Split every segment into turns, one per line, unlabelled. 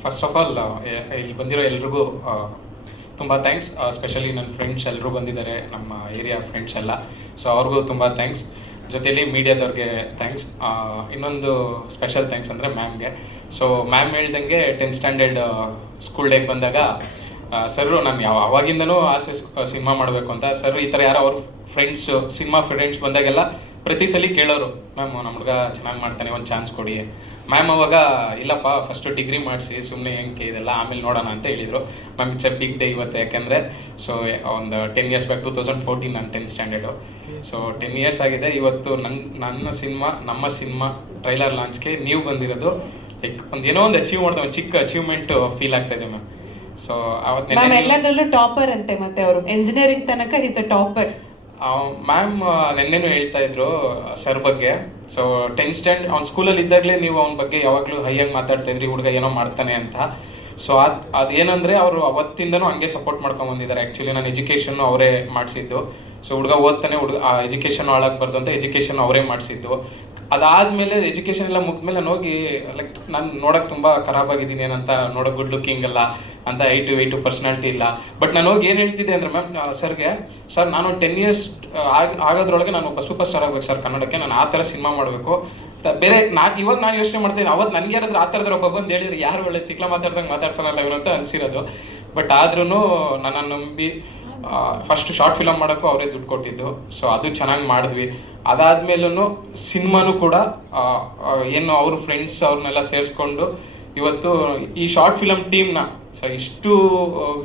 First of all ಇಲ್ಲಿ ಬಂದಿರೋ ಎಲ್ರಿಗೂ ತುಂಬ ಥ್ಯಾಂಕ್ಸ್ ಸ್ಪೆಷಲಿ ನನ್ನ ಫ್ರೆಂಡ್ಸ್ ಎಲ್ಲರೂ ಬಂದಿದ್ದಾರೆ, ನಮ್ಮ ಏರಿಯಾ ಫ್ರೆಂಡ್ಸ್ ಎಲ್ಲ. ಸೊ ಅವ್ರಿಗೂ ತುಂಬ ಥ್ಯಾಂಕ್ಸ್ ಜೊತೇಲಿ ಮೀಡಿಯಾದವ್ರಿಗೆ ಥ್ಯಾಂಕ್ಸ್ ಇನ್ನೊಂದು ಸ್ಪೆಷಲ್ ಥ್ಯಾಂಕ್ಸ್ ಅಂದರೆ ಮ್ಯಾಮ್ಗೆ ಸೊ ಮ್ಯಾಮ್ ಹೇಳ್ದಂಗೆ ಟೆಂತ್ ಸ್ಟ್ಯಾಂಡರ್ಡ್ ಸ್ಕೂಲ್ ಡೇಗೆ ಬಂದಾಗ ಸರ್ ನಾನು ಯಾವ, ಅವಾಗಿಂದನೂ ಆಸೆ ಸಿನಿಮಾ ಮಾಡಬೇಕು ಅಂತ. ಸರ್ ಈ ಥರ ಯಾರೋ ಅವ್ರ ಫ್ರೆಂಡ್ಸ್ ಸಿನಿಮಾ ಫ್ರೆಂಡ್ಸ್ ಬಂದಾಗೆಲ್ಲ ಪ್ರತಿ ಸಲ ಕೇಳೋರು ಮ್ಯಾಮ್ ನಮ್ಮ ಹುಡುಗ ಚೆನ್ನಾಗಿ ಮಾಡ್ತಾನೆ ಒಂದು ಚಾನ್ಸ್ ಕೊಡಿ. ಮ್ಯಾಮ್ ಅವಾಗ ಇಲ್ಲಪ್ಪ ಫಸ್ಟು ಡಿಗ್ರಿ ಮಾಡಿಸಿ ಸುಮ್ಮನೆ ಹೆಂಗೆ ಇದೆಲ್ಲ ಆಮೇಲೆ ನೋಡೋಣ ಅಂತ ಹೇಳಿದರು. Ma'am it's a big day ಇವತ್ತು ಯಾಕೆಂದರೆ ಸೊ ಒಂದು ten years back two thousand fourteen ನಾನು tenth standard so ten years ಆಗಿದೆ ಇವತ್ತು ನನ್ನ ನನ್ನ ಸಿನಿಮಾ ನಮ್ಮ ಸಿನಿಮಾ ಟ್ರೈಲರ್ ಲಾಂಚ್ಗೆ ನೀವು ಬಂದಿರೋದು ಲೈಕ್ ಒಂದು ಏನೋ ಒಂದು ಅಚೀವ್ ಮಾಡಿದೆ ಒಂದು ಚಿಕ್ಕ ಅಚೀವ್ಮೆಂಟ್ ಫೀಲ್ ಆಗ್ತಾ ಇದೆ ಮ್ಯಾಮ್. ಸೊ ಅವತ್ತು
ಎಲ್ಲದರಲ್ಲೂ ಟಾಪರ್ ಅಂತೆ ಮತ್ತೆ ಅವರು. ಇಂಜಿನಿಯರಿಂಗ್ ತನಕ ಈಸ್ ಅ ಟಾಪರ್
ಮ್ಯಾಮ್ ನೆನ್ನೆನೂ ಹೇಳ್ತಾ ಇದ್ರು ಸರ್ ಬಗ್ಗೆ. ಸೊ ಟೆಂತ್ ಸ್ಟ್ಯಾಂಡ್ ಅವ್ನ ಸ್ಕೂಲಲ್ಲಿ ಇದ್ದಾಗಲೇ ನೀವು ಅವ್ನ ಬಗ್ಗೆ ಯಾವಾಗಲೂ ಹೈಯಾಗಿ ಮಾತಾಡ್ತಾ ಇದ್ರಿ, ಹುಡುಗ ಏನೋ ಮಾಡ್ತಾನೆ ಅಂತ. ಸೊ ಅದು, ಅದೇನಂದರೆ ಅವರು ಅವತ್ತಿಂದನೂ ಹಂಗೆ ಸಪೋರ್ಟ್ ಮಾಡ್ಕೊಂಡು ಬಂದಿದ್ದಾರೆ. ಆ್ಯಕ್ಚುಲಿ ನಾನು ಎಜುಕೇಷನ್ ಅವರೇ ಮಾಡಿಸಿದ್ದು. ಸೊ ಹುಡುಗ ಓದ್ತಾನೆ, ಹುಡುಗ, ಆ ಎಜುಕೇಷನ್ ಹಾಳಾಗಬಾರ್ದು ಅಂತ ಎಜುಕೇಷನ್ ಅವರೇ ಮಾಡಿಸಿದ್ದು. ಅದಾದಮೇಲೆ ಎಜುಕೇಷನ್ ಎಲ್ಲ ಮುಗಿದ್ಮೇಲೆ ನಾನು ಹೋಗಿ ಲೈಕ್ ನಾನು ನೋಡೋಕೆ ತುಂಬ ಖರಾಬ್ ಆಗಿದ್ದೀನಿ, ಏನಂತ ನೋಡಕ್ ಗುಡ್ ಲುಕಿಂಗ್ ಅಲ್ಲ, ಅಂತ ಏಯ್ಟು ಏಟು ಪರ್ಸ್ನಾಲಿಟಿ ಇಲ್ಲ. ಬಟ್ ನಾನು ಹೋಗಿ ಏನು ಹೇಳ್ತಿದ್ದೆ ಅಂದರೆ ಮ್ಯಾಮ್ ಸರ್ಗೆ, ಸರ್, ನಾನು ಟೆನ್ ಇಯರ್ಸ್ ಆಗ, ಆಗೋದ್ರೊಳಗೆ ನಾನು ಒಬ್ಬ ಸೂಪರ್ ಸ್ಟಾರ್ ಆಗಬೇಕು ಸರ್ ಕನ್ನಡಕ್ಕೆ, ನಾನು ಆ ಥರ ಸಿನಿಮಾ ಮಾಡಬೇಕು. ಬೇರೆ, ನಾನು, ಇವಾಗ ನಾನು ಯೋಚನೆ ಮಾಡ್ತೀನಿ ಅವತ್ತು ನನಗೆ ಯಾರಾದ್ರೂ ಆ ಥರದ್ರ ಒಬ್ಬ ಬಂದು ಹೇಳಿದ್ರೆ ಯಾರು ಒಳ್ಳೆ ತಿಕ್ಲ ಮಾತಾಡ್ದಂಗೆ ಮಾತಾಡ್ತಾನಲ್ಲ ಇವನಂತ ಅನ್ಸಿರೋದು. ಬಟ್ ಆದ್ರೂ ನನ್ನನ್ನು ನಂಬಿ ಫಸ್ಟ್ ಶಾರ್ಟ್ ಫಿಲಮ್ ಮಾಡೋಕ್ಕೂ ಅವರೇ ದುಡ್ಡು ಕೊಟ್ಟಿದ್ದು. ಸೊ ಅದು ಚೆನ್ನಾಗಿ ಮಾಡಿದ್ವಿ. ಅದಾದ್ಮೇಲೂ ಸಿನಿಮಾನು ಕೂಡ ಏನು ಅವ್ರ ಫ್ರೆಂಡ್ಸ್ ಅವ್ರನ್ನೆಲ್ಲ ಸೇರಿಸ್ಕೊಂಡು ಇವತ್ತು ಈ ಶಾರ್ಟ್ ಫಿಲಮ್ ಟೀಮ್ನ ಸೊ ಇಷ್ಟು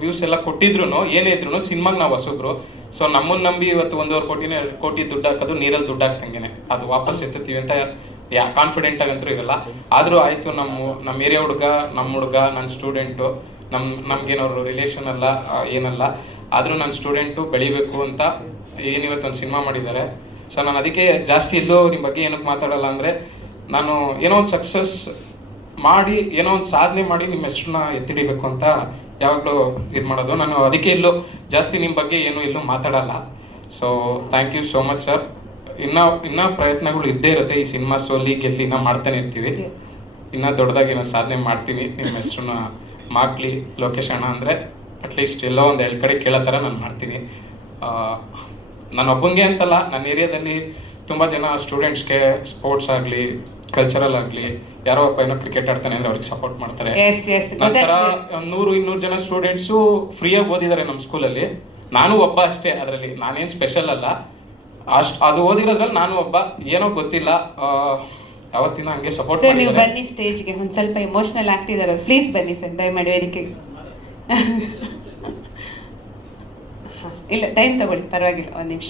ವ್ಯೂಸ್ ಎಲ್ಲ ಕೊಟ್ಟಿದ್ರು ಏನೇ ಇದ್ರು ಸಿನಿಮಾಗೆ ನಾವು ಹೊಸಬ್ರು. ಸೊ ನಮ್ಮನ್ನ ನಂಬಿ ಇವತ್ತು ಒಂದೂವರೆ ಕೋಟಿನೇ ಎರಡು ಕೋಟಿ ದುಡ್ಡು ಹಾಕೋದು, ನೀರಲ್ಲಿ ದುಡ್ಡು ಹಾಕ್ತಂಗೆನೆ. ಅದು ವಾಪಸ್ ಎತ್ತೀವಿ ಅಂತ, ಯಾ ಕಾನ್ಫಿಡೆಂಟ್ ಆಗಂತೂ ಇರಲ್ಲ. ಆದರೂ ಆಯಿತು, ನಮ್ಮ ನಮ್ಮ ಏರಿಯಾ ಹುಡುಗ, ನಮ್ಮ ಹುಡುಗ ನನ್ನ ಸ್ಟೂಡೆಂಟು ನಮ್ಮ ನಮ್ಗೇನವ್ರು ರಿಲೇಷನ್ ಅಲ್ಲ ಏನಲ್ಲ. ಆದರೂ ನನ್ನ ಸ್ಟೂಡೆಂಟು ಬೆಳಿಬೇಕು ಅಂತ ಏನಿವತ್ತು ಒಂದು ಸಿನಿಮಾ ಮಾಡಿದ್ದಾರೆ ಸೊ ನಾನು ಅದಕ್ಕೆ ಜಾಸ್ತಿ ಇಲ್ಲೋ ನಿಮ್ಮ ಬಗ್ಗೆ ಏನಕ್ಕೆ ಮಾತಾಡಲ್ಲ ಅಂದರೆ ನಾನು ಏನೋ ಒಂದು ಸಕ್ಸಸ್ ಮಾಡಿ ಏನೋ ಒಂದು ಸಾಧನೆ ಮಾಡಿ ನಿಮ್ಮ ಹೆಸರನ್ನ ಎತ್ತಿಡಿಬೇಕು ಅಂತ ಯಾವಾಗಲೂ ಇದು ಮಾಡೋದು. ನಾನು ಅದಕ್ಕೆ ಇಲ್ಲೋ ಜಾಸ್ತಿ ನಿಮ್ಮ ಬಗ್ಗೆ ಏನೂ ಇಲ್ಲೂ ಮಾತಾಡಲ್ಲ. So thank you so much sir ಇನ್ನೂ ಇನ್ನೂ ಪ್ರಯತ್ನಗಳು ಇದ್ದೇ ಇರುತ್ತೆ ಈ ಸಿನಿಮಾ ಸೋಲಿ ಗೆಲ್ಲಿ ನಾವು ಮಾಡ್ತಾನೆ ಇರ್ತೀವಿ. ಇನ್ನೂ ದೊಡ್ಡದಾಗಿ ಏನೋ ಸಾಧನೆ ಮಾಡ್ತೀನಿ ನಿಮ್ಮ ಹೆಸರನ್ನ ಮಾಕ್ಲಿ ಲೋಕೇಶ್ ಅಣ್ಣ ಅಂದರೆ ಅಟ್ಲೀಸ್ಟ್ ಎಲ್ಲೋ ಒಂದು ಎರಡು ಕಡೆ ಕೇಳೋ ಥರ ನಾನು ಮಾಡ್ತೀನಿ. ನಾನು ಒಬ್ಬಂಗೆ ಅಂತಲ್ಲ ನನ್ನ ಏರಿಯಾದಲ್ಲಿ ತುಂಬ ಜನ ಸ್ಟೂಡೆಂಟ್ಸ್ಗೆ ಸ್ಪೋರ್ಟ್ಸ್ ಆಗಲಿ ಕಲ್ಚರಲ್ ಆಗಲಿ ಯಾರೋ ಒಬ್ಬ ಏನೋ ಕ್ರಿಕೆಟ್ ಆಡ್ತಾನೆ ಅಂದರೆ ಅವ್ರಿಗೆ ಸಪೋರ್ಟ್ ಮಾಡ್ತಾರೆ. ನಂತರ ನೂರು ಇನ್ನೂರು ಜನ ಸ್ಟೂಡೆಂಟ್ಸು ಫ್ರೀಯಾಗಿ ಓದಿದ್ದಾರೆ ನಮ್ಮ ಸ್ಕೂಲಲ್ಲಿ ನಾನು ಒಬ್ಬ ಅಷ್ಟೇ ಅದರಲ್ಲಿ ನಾನೇನು ಸ್ಪೆಷಲ್ ಅಲ್ಲ. ಅಷ್ಟು ಅದು ಓದಿರೋದ್ರಲ್ಲಿ ನಾನು ಒಬ್ಬ ಏನೋ ಗೊತ್ತಿಲ್ಲ. ಅವತ್ತಿನ ಹಂಗೆ ಸಪೋರ್ಟ್
ಸರ್ ನೀವು ಬನ್ನಿ ಸ್ಟೇಜ್ಗೆ ಒಂದು ಸ್ವಲ್ಪ ಎಮೋಷನಲ್ ಆಗ್ತಿದ್ದಾರೆ ಪ್ಲೀಸ್ ಬನ್ನಿ ಸರ್ ದಯಮಾಡಿ ವೇದಿಕೆಗೆ ಇಲ್ಲ ಟೈಮ್ ತಗೊಳ್ಳಿ ಪರವಾಗಿಲ್ಲ ಒಂದು ನಿಮಿಷ.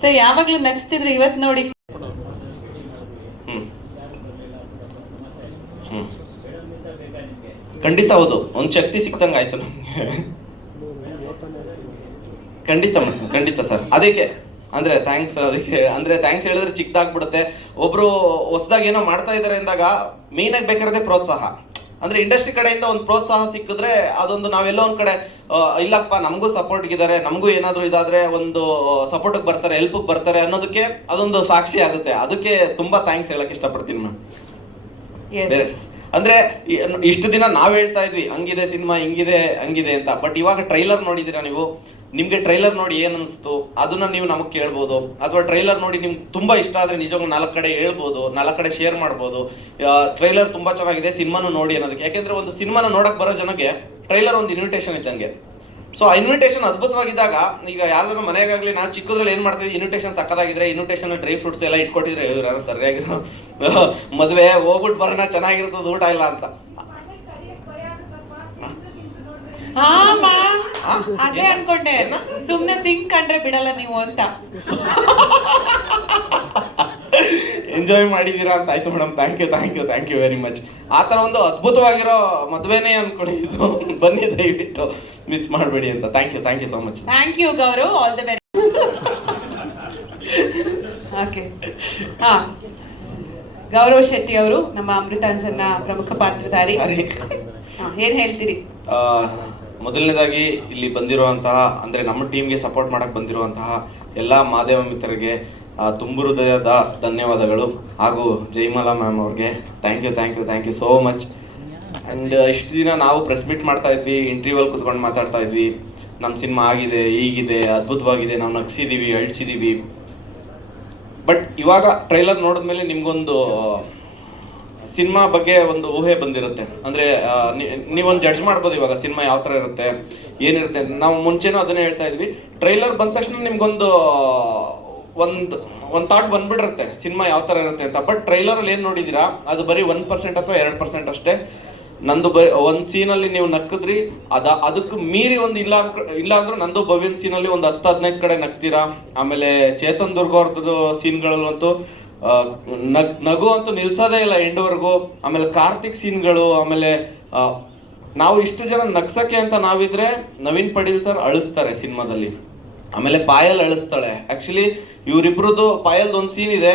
ಸರ್ ಯಾವಾಗಲೂ ನಗ್ಸ್ತಿದ್ರೆ ಇವತ್ತು ನೋಡಿ.
ಹ್ಮ್. ಹ್ಮ್. ಖಂಡಿತ ಹೌದು ಒಂದು ಶಕ್ತಿ ಸಿಕ್ತಂಗೆ ಆಯ್ತು ನಮ್ಗೆ ಖಂಡಿತ ಖಂಡಿತ ಸರ್. ಅದಕ್ಕೆ ಅಂದ್ರೆ ಥ್ಯಾಂಕ್ಸ್ ಅದಕ್ಕೆ. ಅಂದ್ರೆ ಥ್ಯಾಂಕ್ಸ್ ಹೇಳಿದ್ರೆ ಚಿಕ್ಕದಾಗ್ಬಿಡುತ್ತೆ. ಒಬ್ರು ಹೊಸದಾಗಿ ಏನೋ ಮಾಡ್ತಾ ಇದಾರೆ ಅಂದಾಗ ಮೇನ್ ಆಗಿ ಬೇಕಾರದೆ ಪ್ರೋತ್ಸಾಹ. ಅಂದ್ರೆ ಇಂಡಸ್ಟ್ರಿ ಕಡೆಯಿಂದ ಒಂದು ಪ್ರೋತ್ಸಾಹ ಸಿಕ್ಕಿದ್ರೆ ಅದೊಂದು ನಾವೆಲ್ಲೋ ಒಂದ್ ಕಡೆ ಇಲ್ಲಪ್ಪ ನಮಗೂ ಸಪೋರ್ಟ್ ಇದ್ದಾರೆ ನಮಗೂ ಏನಾದರೂ ಇದಾದ್ರೆ ಒಂದು ಸಪೋರ್ಟ್ ಬರ್ತಾರೆ ಹೆಲ್ಪ್ ಬರ್ತಾರೆ ಅನ್ನೋದಕ್ಕೆ ಅದೊಂದು ಸಾಕ್ಷಿ ಆಗುತ್ತೆ. ಅದಕ್ಕೆ ತುಂಬಾ ಥ್ಯಾಂಕ್ಸ್ ಹೇಳಕ್ ಇಷ್ಟಪಡ್ತೀನಿ ಮ್ಯಾಮ್ ಅಂದ್ರೆ ಇಷ್ಟು ದಿನ ನಾವ್ ಹೇಳ್ತಾ ಇದ್ವಿ ಹಂಗಿದೆ ಸಿನಿಮಾ ಹಿಂಗಿದೆ ಹಂಗಿದೆ ಅಂತ. ಬಟ್ ಇವಾಗ ಟ್ರೈಲರ್ ನೋಡಿದೀರಾ ನೀವು? ನಿಮ್ಗೆ ಟ್ರೈಲರ್ ನೋಡಿ ಏನ್ ಅನಿಸ್ತು? ಅದನ್ನ ನೀವು ನಮಗ್ ಕೇಳ್ಬೋದು. ಅಥವಾ ಟ್ರೈಲರ್ ನೋಡಿ ನಿಮ್ಗೆ ತುಂಬಾ ಇಷ್ಟ ಆದ್ರೆ ನಿಜವಾಗ್ಲೂ ನಾಲ್ಕು ಕಡೆ ಹೇಳ್ಬೋದು, ನಾಲ್ಕು ಕಡೆ ಶೇರ್ ಮಾಡ್ಬೋದು. ಟ್ರೈಲರ್ ತುಂಬಾ ಚೆನ್ನಾಗಿದೆ, ಸಿನಿಮಾನು ನೋಡಿ ಅನ್ನೋದಕ್ಕೆ. ಯಾಕೆಂದ್ರೆ ಒಂದು ಸಿನಿಮಾನ ನೋಡಕ್ ಬರೋ ಜನಕ್ಕೆ ಟ್ರೈಲರ್ ಒಂದು ಇನ್ವಿಟೇಷನ್ ಇದ್ದಂಗೆ. ಸೊ ಆ ಇನ್ವಿಟೇಷನ್ ಅದ್ಭುತವಾಗಿದ್ದಾಗ, ಈಗ ಯಾವ್ದಾದ್ರು ಮನೆಗಾಗ್ಲಿ ನಾವು ಚಿಕ್ಕದ್ರಲ್ಲಿ ಏನ್ ಮಾಡ್ತೀವಿ ಇನ್ವಿಟೇಷನ್ ಸಕ್ಕದಾಗಿದ್ರೆ ಇನ್ವಿಟೇಷನ್ ಡ್ರೈ ಫ್ರೂಟ್ಸ್ ಎಲ್ಲ ಇಟ್ಕೊಟ್ಟಿದ್ರೆ ಸರಿಯಾಗಿರೋ ಮದುವೆ ಹೋಗ್ಬಿಟ್ಟು ಬರೋಣ, ಚೆನ್ನಾಗಿರ್ತದ, ಊಟ ಇಲ್ಲ ಅಂತ.
ಹಾ
ಮಾ?
ಅದೇ ಅನ್ಕೊಂಡೆ.
ಸುಮ್ಮನೆ
ಸುಮ್ನೆ ಸಿಂಗ್ ಕಂಡ್ರೆ ಬಿಡಲ್ಲ ನೀವು ಅಂತ.
ಎಂಜಾಯ್ ಮಾಡಿದೀರಾ ಅಂತ ಆಯ್ತು madam thank you thank you thank you very much ಆ ಥರ ಒಂದು ಅದ್ಭುತವಾಗಿರೋ ಮದುವೆನೇ ಅನ್ಕೊಳ್ಳಿ. ಇದು ಬನ್ನಿ ದಯವಿಟ್ಟು. ಮಿಸ್ ಮಾಡಬೇಡಿ ಅಂತ. Thank you thank you so much
thank you Gaurav all the very okay ಹಾ. ಗೌರವ್ ಶೆಟ್ಟಿ ಅವರು ನಮ್ಮ ಅಮೃತಾಂಜನ ಪ್ರಮುಖ ಪಾತ್ರಧಾರಿ. ಏನ್ ಹೇಳ್ತೀರಿ?
ಆ, ಮೊದಲನೇದಾಗಿ ಇಲ್ಲಿ ಬಂದಿರುವಂತಹ, ಅಂದ್ರೆ ನಮ್ಮ ಟೀಮ್ಗೆ ಸಪೋರ್ಟ್ ಮಾಡಕ್ ಬಂದಿರುವಂತಹ ಎಲ್ಲ ಮಾಧ್ಯಮ ಮಿತ್ರರಿಗೆ ತುಂಬು ಹೃದಯದ ಧನ್ಯವಾದಗಳು. ಹಾಗೂ ಜೈಮಾಲಾ ಮ್ಯಾಮ್ ಅವ್ರಿಗೆ. Thank you thank you thank you so much and ಇಷ್ಟು ದಿನ ನಾವು ಪ್ರೆಸ್ ಮೀಟ್ ಮಾಡ್ತಾ ಇದ್ವಿ ಇಂಟರ್ವ್ಯೂವಲ್ಲಿ ಕುತ್ಕೊಂಡು ಮಾತಾಡ್ತಾ ಇದ್ವಿ. ನಮ್ಮ ಸಿನಿಮಾ ಆಗಿದೆ ಈಗಿದೆ ಅದ್ಭುತವಾಗಿದೆ, ನಾವು ನಗ್ಸಿದ್ದೀವಿ ಅಳ್ಸಿದೀವಿ. ಬಟ್ ಇವಾಗ ಟ್ರೈಲರ್ ನೋಡಿದ್ಮೇಲೆ ನಿಮ್ಗೊಂದು ಸಿನಿಮಾ ಬಗ್ಗೆ ಒಂದು ಊಹೆ ಬಂದಿರುತ್ತೆ. ಅಂದ್ರೆ ನೀವೊಂದು ಜಡ್ಜ್ ಮಾಡ್ಬೋದು ಇವಾಗ ಸಿನಿಮಾ ಯಾವ ತರ ಇರುತ್ತೆ, ಏನಿರುತ್ತೆ ಅಂತ. ನಾವು ಮುಂಚೆನೂ ಅದನ್ನೇ ಹೇಳ್ತಾ ಇದ್ವಿ. ಟ್ರೈಲರ್ ಬಂದ ತಕ್ಷಣ ನಿಮ್ಗೊಂದು, ಒಂದು ಒಂದು ಥಾಟ್ ಬಂದ್ಬಿಟ್ಟಿರುತ್ತೆ ಸಿನಿಮಾ ಯಾವ ತರ ಇರುತ್ತೆ ಅಂತ. ಬಟ್ ಟ್ರೈಲರಲ್ಲಿ ಏನು ನೋಡಿದಿರಾ, ಅದು ಬರೀ ಒನ್ ಪರ್ಸೆಂಟ್ ಅಥವಾ ಎರಡು ಪರ್ಸೆಂಟ್ ಅಷ್ಟೇ. ನಂದು ಬರಿ, ಒಂದು ಸೀನಲ್ಲಿ ನೀವು ನಕ್ಕಿದ್ರಿ, ಅದ, ಅದಕ್ಕೆ ಮೀರಿ ಒಂದು ಇಲ್ಲ ಇಲ್ಲ ಅಂದ್ರೆ ನಂದು ಭವ್ಯನ್ ಸೀನಲ್ಲಿ ಒಂದು ಹತ್ತು ಹದಿನೈದು ಕಡೆ ನಗ್ತೀರಾ ಆಮೇಲೆ ಚೇತನ್ ದುರ್ಗವರ್ಧದ ಅವ್ರದ್ದು ಸೀನ್ಗಳಲ್ಲಂತೂ ನಗ್, ನಗು ಅಂತೂ ನಿಲ್ಸೋದೇ ಇಲ್ಲ ಎಂಡ್ವರೆಗೂ. ಆಮೇಲೆ ಕಾರ್ತಿಕ್ ಸೀನ್ಗಳು, ಆಮೇಲೆ ನಾವು ಇಷ್ಟು ಜನ ನಗ್ಸಕ್ಕೆ ಅಂತ ನಾವಿದ್ರೆ ನವೀನ್ ಪಡೀಲ್ ಸರ್ ಅಳಿಸ್ತಾರೆ ಸಿನಿಮಾದಲ್ಲಿ. ಆಮೇಲೆ ಪಾಯಲ್ ಅಳಿಸ್ತಾಳೆ. ಆಕ್ಚುಲಿ ಇವರಿಬ್ರದ್ದು ಪಾಯಲ್ದು ಒಂದು ಸೀನ್ ಇದೆ.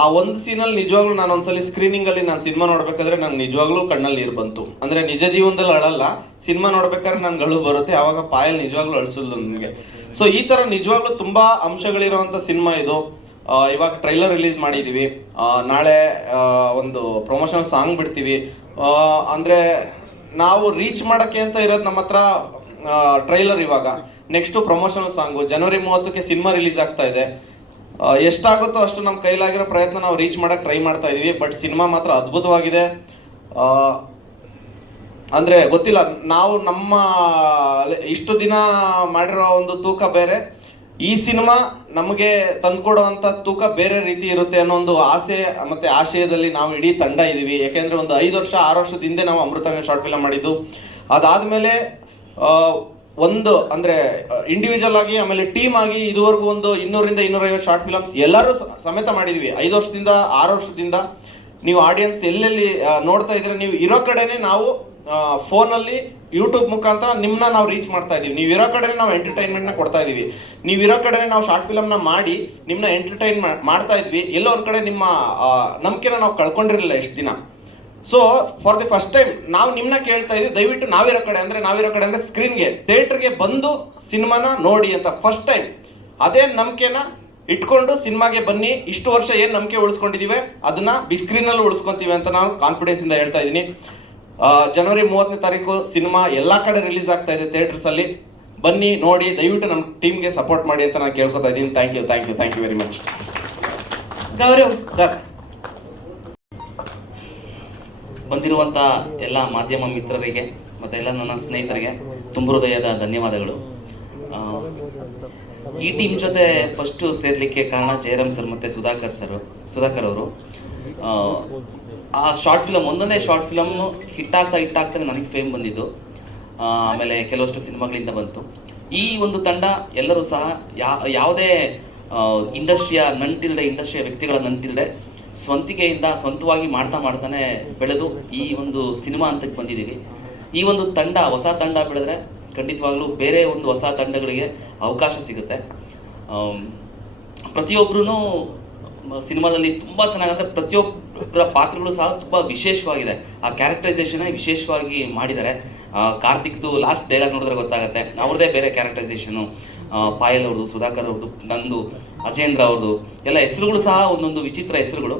ಆ ಒಂದು ಸೀನಲ್ಲಿ ನಿಜವಾಗ್ಲೂ ನಾನು ಒಂದ್ಸಲಿ ಸ್ಕ್ರೀನಿಂಗ್ ಅಲ್ಲಿ ನಾನು ಸಿನಿಮಾ ನೋಡ್ಬೇಕಾದ್ರೆ ನಾನು ನಿಜವಾಗ್ಲೂ ಕಣ್ಣಲ್ಲಿ ನೀರು ಬಂತು. ಅಂದ್ರೆ ನಿಜ ಜೀವನದಲ್ಲಿ ಅಳಲ್ಲ. ಸಿನಿಮಾ ನೋಡ್ಬೇಕಾದ್ರೆ ನಾನು ಗಳು ಬರುತ್ತೆ. ಆವಾಗ ಪಾಯಲ್ ನಿಜವಾಗ್ಲೂ ಅಳಿಸಲ್ಲ ನನಗೆ. ಸೊ ಈ ತರ ನಿಜವಾಗ್ಲೂ ತುಂಬಾ ಅಂಶಗಳಿರುವಂತ ಸಿನಿಮಾ ಇದು. ಇವಾಗ ಟ್ರೈಲರ್ ರಿಲೀಸ್ ಮಾಡಿದೀವಿ. ನಾಳೆ ಒಂದು ಪ್ರಮೋಷನಲ್ ಸಾಂಗ್ ಬಿಡ್ತೀವಿ. ಅಂದರೆ ನಾವು ರೀಚ್ ಮಾಡೋಕ್ಕೆ ಅಂತ ಇರೋದು ನಮ್ಮ ಹತ್ರ ಟ್ರೈಲರ್ ಇವಾಗ. ನೆಕ್ಸ್ಟ್ ಪ್ರಮೋಷನಲ್ ಸಾಂಗು ಜನವರಿ ಮೂವತ್ತಕ್ಕೆ ಸಿನಿಮಾ ರಿಲೀಸ್ ಆಗ್ತಾ ಇದೆ. ಎಷ್ಟಾಗುತ್ತೋ ಅಷ್ಟು ನಮ್ಮ ಕೈಲಾಗಿರೋ ಪ್ರಯತ್ನ ನಾವು ರೀಚ್ ಮಾಡಕ್ ಟ್ರೈ ಮಾಡ್ತಾ ಇದೀವಿ. ಬಟ್ ಸಿನಿಮಾ ಮಾತ್ರ ಅದ್ಭುತವಾಗಿದೆ. ಅಂದ್ರೆ ಗೊತ್ತಿಲ್ಲ, ನಾವು ನಮ್ಮ, ಇಷ್ಟು ದಿನ ಮಾಡಿರೋ ಒಂದು ತೂಕ ಬೇರೆ. ಈ ಸಿನಿಮಾ ನಮಗೆ ತಂದ್ಕೊಡುವಂತ ತೂಕ ಬೇರೆ ರೀತಿ ಇರುತ್ತೆ ಅನ್ನೋ ಒಂದು ಆಸೆ ಮತ್ತೆ ಆಶಯದಲ್ಲಿ ನಾವು ಇಡೀ ತಂಡ ಇದೀವಿ. ಯಾಕೆಂದ್ರೆ ಒಂದು ಐದು ವರ್ಷ, ಆರು ವರ್ಷದ ಹಿಂದೆ ನಾವು ಅಮೃತನ ಶಾರ್ಟ್ ಫಿಲಮ್ ಮಾಡಿದ್ದು. ಅದಾದ್ಮೇಲೆ ಒಂದು ಅಂದ್ರೆ ಇಂಡಿವಿಜುವಲ್ ಆಗಿ, ಆಮೇಲೆ ಟೀಮ್ ಆಗಿ ಇದುವರೆಗೂ ಒಂದು ಇನ್ನೂರಿಂದ ಇನ್ನೂರೈವತ್ತು ಶಾರ್ಟ್ ಫಿಲಮ್ಸ್ ಎಲ್ಲರೂ ಸಮೇತ ಮಾಡಿದ್ವಿ. ಐದು ವರ್ಷದಿಂದ, ಆರು ವರ್ಷದಿಂದ ನೀವು ಆಡಿಯನ್ಸ್ ಎಲ್ಲೆಲ್ಲಿ ನೋಡ್ತಾ ಇದ್ರೆ ನೀವು ಇರೋ ಕಡೆನೆ ನಾವು ಫೋನಲ್ಲಿ ಯೂಟ್ಯೂಬ್ ಮುಖಾಂತರ ನಿಮ್ಮನ್ನ ನಾವು ರೀಚ್ ಮಾಡ್ತಾ ಇದೀವಿ. ನೀವು ಇರೋ ಕಡೆ ನಾವು ಎಂಟರ್ಟೈನ್ಮೆಂಟ್ನ ಕೊಡ್ತಾ ಇದೀವಿ. ನೀವು ಇರೋ ಕಡೆ ನಾವು ಶಾರ್ಟ್ ಫಿಲಮ್ನ ಮಾಡಿ ನಿಮ್ಮನ್ನ ಎಂಟರ್ಟೈನ್ ಮಾಡ್ತಾ ಇದ್ವಿ. ಎಲ್ಲೋ ಒಂದು ಕಡೆ ನಿಮ್ಮ ನಂಬಿಕೆನ ನಾವು ಕಳ್ಕೊಂಡಿರಲಿಲ್ಲ ಎಷ್ಟು ದಿನ. So for the first time ನಾವು ನಿಮ್ಮನ್ನ ಕೇಳ್ತಾ ಇದೀವಿ. ದಯವಿಟ್ಟು ನಾವಿರೋ ಕಡೆ ಅಂದ್ರೆ ನಾವಿರೋ ಕಡೆ ಅಂದ್ರೆ ಸ್ಕ್ರೀನ್ಗೆ ಥಿಯೇಟರ್ಗೆ ಬಂದು ಸಿನಿಮಾನ ನೋಡಿ ಅಂತ. ಫಸ್ಟ್ ಟೈಮ್ ಅದೇ ನಂಬಿಕೆನ ಇಟ್ಕೊಂಡು ಸಿನಿಮಾಗೆ ಬನ್ನಿ. ಇಷ್ಟು ವರ್ಷ ಏನು ನಂಬಿಕೆ ಉಳಿಸ್ಕೊಂಡಿದೀವಿ? ಅದನ್ನ ಬಿಗ್ ಸ್ಕ್ರೀನ್ ಅಲ್ಲಿ ಉಳಿಸ್ಕೊಂತೀವಿ ಅಂತ ನಾವು ಕಾನ್ಫಿಡೆನ್ಸ್ ಇಂದ ಹೇಳ್ತಾ ಇದ್ದೀನಿ. ಜನವರಿ ಮೂವತ್ತನೇ ತಾರೀಕು ಸಿನಿಮಾ ಎಲ್ಲಾ ಕಡೆ ರಿಲೀಸ್ ಆಗ್ತಾ ಇದೆ ಥಿಯೇಟರ್ಸ್ ಅಲ್ಲಿ ಬನ್ನಿ ನೋಡಿ ದಯವಿಟ್ಟು ನಮ್ಮ ಟೀಮ್ಗೆ ಸಪೋರ್ಟ್ ಮಾಡಿ ಅಂತ ನಾನು ಕೇಳ್ಕೊತಾ ಇದ್ದೀನಿ. Thank you thank you thank you very much
Gaurav.
Sir
ಬಂದಿರುವಂಥ ಎಲ್ಲ ಮಾಧ್ಯಮ ಮಿತ್ರರಿಗೆ ಮತ್ತೆ ಎಲ್ಲ ನನ್ನ ಸ್ನೇಹಿತರಿಗೆ ತುಂಬ ಹೃದಯದ ಧನ್ಯವಾದಗಳು. ಈ ಟೀಮ್ ಜೊತೆ ಫಸ್ಟು ಸೇರ್ಲಿಕ್ಕೆ ಕಾರಣ ಜಯರಾಮ್ ಸರ್ ಮತ್ತು ಸುಧಾಕರ್ ಸರ್ ಸುಧಾಕರ್ ಅವರು. ಆ, ಶಾರ್ಟ್ ಫಿಲಮ್ ಒಂದೊಂದೇ ಶಾರ್ಟ್ ಫಿಲಮ್ ಹಿಟ್ಟಾಗ್ತಾ ಹಿಟ್ಟಾಗ್ತಾನೆ ನನಗೆ ಫೇಮ್ ಬಂದಿದ್ದು. ಆಮೇಲೆ ಕೆಲವಷ್ಟು ಸಿನಿಮಾಗಳಿಂದ ಬಂತು. ಈ ಒಂದು ತಂಡ ಎಲ್ಲರೂ ಸಹ ಯಾವುದೇ ಇಂಡಸ್ಟ್ರಿಯ ನಂಟಿಲ್ಲದೆ ಇಂಡಸ್ಟ್ರಿಯ ವ್ಯಕ್ತಿಗಳ ನಂಟಿಲ್ಲದೆ ಸ್ವಂತಿಕೆಯಿಂದ ಸ್ವಂತವಾಗಿ ಮಾಡ್ತಾ ಮಾಡ್ತಾನೆ ಬೆಳೆದು ಈ ಒಂದು ಸಿನಿಮಾ ಹಂತಕ್ಕೆ ಬಂದಿದ್ದೀವಿ. ಈ ಒಂದು ತಂಡ ಹೊಸ ತಂಡ ಬೆಳೆದ್ರೆ ಖಂಡಿತವಾಗ್ಲೂ ಬೇರೆ ಒಂದು ಹೊಸ ತಂಡಗಳಿಗೆ ಅವಕಾಶ ಸಿಗುತ್ತೆ. ಪ್ರತಿಯೊಬ್ಬರೂ ಸಿನಿಮಾದಲ್ಲಿ ತುಂಬ ಚೆನ್ನಾಗಂದರೆ ಪ್ರತಿಯೊಬ್ಬರ ಪಾತ್ರಗಳು ಸಹ ತುಂಬ ವಿಶೇಷವಾಗಿದೆ. ಆ ಕ್ಯಾರೆಕ್ಟರೈಸೇಷನ್ ವಿಶೇಷವಾಗಿ ಮಾಡಿದ್ದಾರೆ. ಕಾರ್ತಿಕ್ದು ಲಾಸ್ಟ್ ಡೈಲಾಗ್ ನೋಡಿದ್ರೆ ಗೊತ್ತಾಗುತ್ತೆ. ಅವ್ರದ್ದೇ ಬೇರೆ ಕ್ಯಾರೆಕ್ಟರೈಸೇಷನು ಪಾಯಲ್ ಅವ್ರದ್ದು ಸುಧಾಕರ್ ಅವ್ರದ್ದು ನಂದು, ಅಜೇಂದ್ರ ಅವ್ರದ್ದು ಎಲ್ಲ ಹೆಸರುಗಳು ಸಹ ಒಂದೊಂದು ವಿಚಿತ್ರ ಹೆಸರುಗಳು.